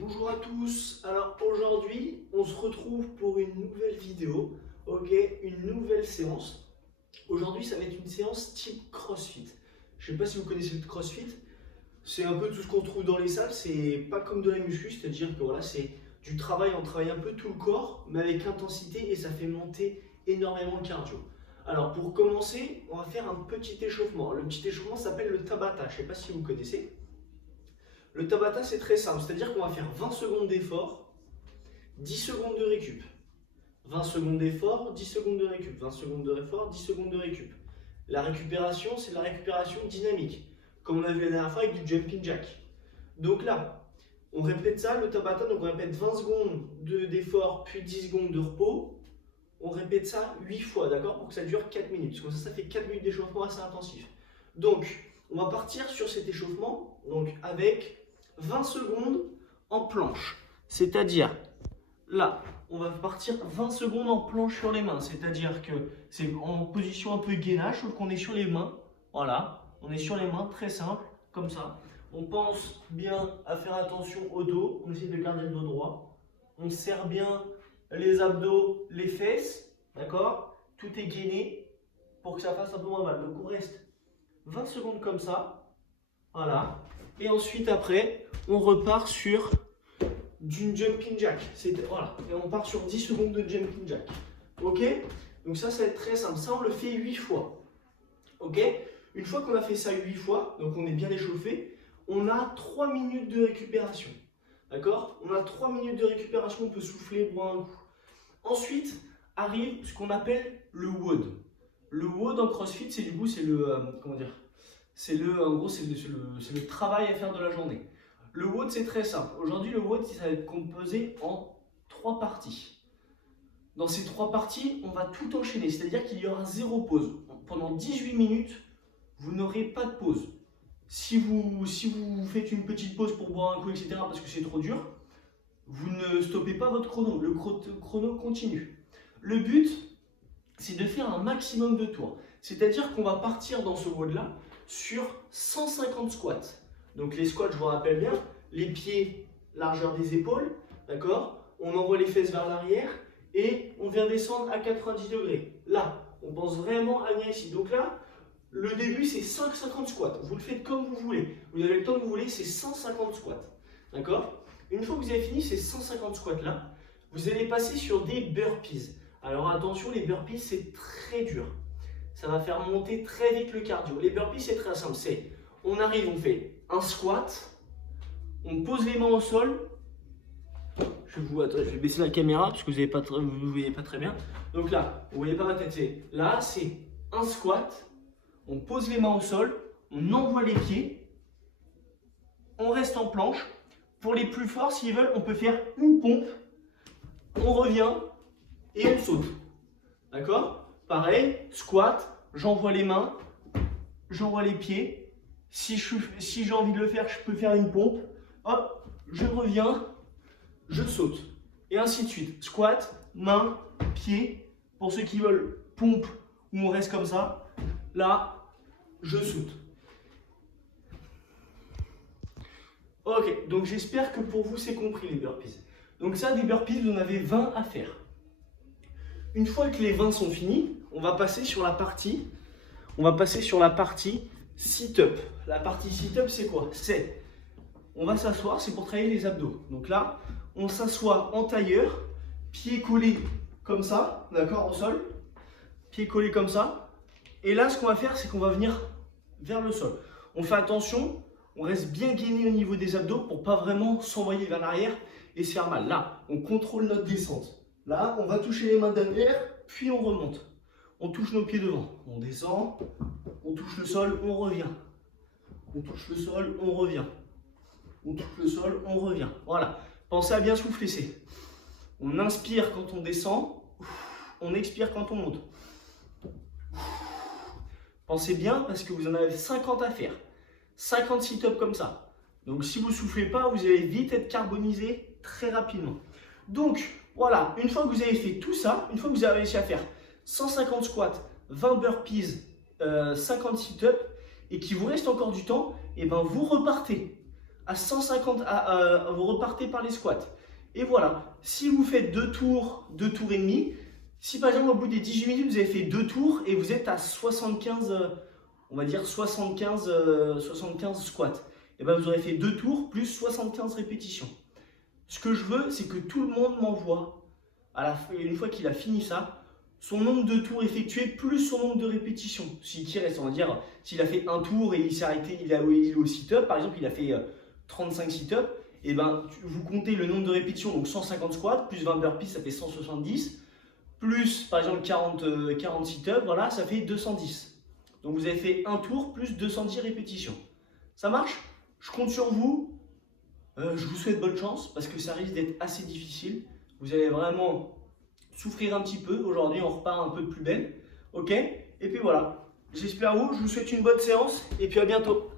Bonjour à tous, alors aujourd'hui on se retrouve pour une nouvelle vidéo, ok, une nouvelle séance. Aujourd'hui ça va être une séance type CrossFit. Je ne sais pas si vous connaissez le CrossFit, c'est un peu tout ce qu'on trouve dans les salles, c'est pas comme de la muscu, c'est-à-dire que voilà, c'est du travail, on travaille un peu tout le corps, mais avec intensité et ça fait monter énormément le cardio. Alors pour commencer, on va faire un petit échauffement. Le petit échauffement s'appelle le Tabata, je ne sais pas si vous connaissez. Le Tabata, c'est très simple, c'est-à-dire qu'on va faire 20 secondes d'effort, 10 secondes de récup. 20 secondes d'effort, 10 secondes de récup. 20 secondes d'effort, 10 secondes de récup. La récupération, c'est la récupération dynamique, comme on a vu la dernière fois avec du jumping jack. Donc là, on répète ça, le Tabata, donc on répète 20 secondes d'effort, puis 10 secondes de repos. On répète ça 8 fois, d'accord, pour que ça dure 4 minutes. Comme ça fait 4 minutes d'échauffement assez intensif. Donc, on va partir sur cet échauffement donc avec 20 secondes en planche. C'est-à-dire, là, on va partir 20 secondes en planche sur les mains. C'est-à-dire que c'est en position un peu gainage, sauf qu'on est sur les mains. Voilà, on est sur les mains, très simple, comme ça. On pense bien à faire attention au dos. On essaie de garder le dos droit. On serre bien les abdos, les fesses. D'accord? Tout est gainé pour que ça fasse un peu moins mal. Donc on reste 20 secondes comme ça. Voilà. Et ensuite, après, on repart sur du jumping jack. Voilà. Et on part sur 10 secondes de jumping jack. Ok? Donc ça va être très simple. Ça, on le fait 8 fois. Ok? Une fois qu'on a fait ça 8 fois, donc on est bien échauffé, on a 3 minutes de récupération. D'accord? On a 3 minutes de récupération, on peut souffler, boire un coup. Ensuite, arrive ce qu'on appelle le WOD. Le WOD en CrossFit, c'est comment dire? En gros, c'est le travail à faire de la journée. Le WOD, c'est très simple. Aujourd'hui, le WOD, ça va être composé en 3 parties. Dans ces 3 parties, on va tout enchaîner, c'est-à-dire qu'il y aura 0 pause. Pendant 18 minutes, vous n'aurez pas de pause. Si vous faites une petite pause pour boire un coup, etc., parce que c'est trop dur, vous ne stoppez pas votre chrono. Le chrono continue. Le but, c'est de faire un maximum de tours. C'est-à-dire qu'on va partir dans ce WOD-là sur 150 squats. Donc les squats, je vous rappelle bien, les pieds, largeur des épaules, d'accord? On envoie les fesses vers l'arrière et on vient descendre à 90 degrés. Là, on pense vraiment à venir ici. Donc là, le début, c'est 150 squats. Vous le faites comme vous voulez. Vous avez le temps que vous voulez, c'est 150 squats. D'accord? Une fois que vous avez fini ces 150 squats-là, vous allez passer sur des burpees. Alors attention, les burpees, c'est très dur. Ça va faire monter très vite le cardio. Les burpees, c'est très simple. On arrive, on fait un squat, on pose les mains au sol. Je vais baisser la caméra parce que vous ne voyez pas très bien. Donc là, vous ne voyez pas ma tête. Là, c'est un squat. On pose les mains au sol, on envoie les pieds, on reste en planche. Pour les plus forts, s'ils veulent, on peut faire une pompe. On revient et on saute. D'accord? Pareil, squat, j'envoie les mains, j'envoie les pieds. Si j'ai envie de le faire, je peux faire une pompe. Hop, je reviens, je saute. Et ainsi de suite. Squat, main, pied. Pour ceux qui veulent pompe où on reste comme ça, là, je saute. Ok, donc j'espère que pour vous c'est compris les burpees. Donc ça, des burpees, vous en avez 20 à faire. Une fois que les 20 sont finis, on va passer sur la partie sit-up. La partie sit-up, c'est quoi? On va s'asseoir, c'est pour travailler les abdos. Donc là, on s'assoit en tailleur, pieds collés comme ça, d'accord, au sol, pieds collés comme ça. Et là, ce qu'on va faire, c'est qu'on va venir vers le sol. On fait attention, on reste bien gainé au niveau des abdos pour pas vraiment s'envoyer vers l'arrière et se faire mal. Là, on contrôle notre descente. Là, on va toucher les mains derrière, puis on remonte. On touche nos pieds devant. On descend, on touche le sol, on revient. On touche le sol, on revient. On touche le sol, on revient. Voilà. Pensez à bien souffler. On inspire quand on descend, on expire quand on monte. Pensez bien parce que vous en avez 50 à faire. 50 sit-ups comme ça. Donc si vous ne soufflez pas, vous allez vite être carbonisé très rapidement. Donc voilà, une fois que vous avez fait tout ça, une fois que vous avez réussi à faire 150 squats, 20 burpees, 50 sit-ups et qu'il vous reste encore du temps, et ben vous repartez à 150, vous repartez par les squats. Et voilà, si vous faites 2 tours et demi, si par exemple au bout des 18 minutes, vous avez fait 2 tours et vous êtes à 75, on va dire 75 squats, et bien vous aurez fait 2 tours plus 75 répétitions. Ce que je veux, c'est que tout le monde m'envoie, une fois qu'il a fini ça, son nombre de tours effectués plus son nombre de répétitions. Qui reste, on va dire, s'il a fait un tour et il s'est arrêté, il est au sit-up, par exemple, il a fait 35 sit-up, et ben vous comptez le nombre de répétitions, donc 150 squats, plus 20 burpees, ça fait 170, plus par exemple 40 sit-up, voilà, ça fait 210. Donc vous avez fait un tour plus 210 répétitions. Ça marche? Je compte sur vous. Je vous souhaite bonne chance parce que ça risque d'être assez difficile. Vous allez vraiment souffrir un petit peu. Aujourd'hui, on repart un peu de plus belle. Ok? Et puis voilà. J'espère vous. Je vous souhaite une bonne séance et puis à bientôt.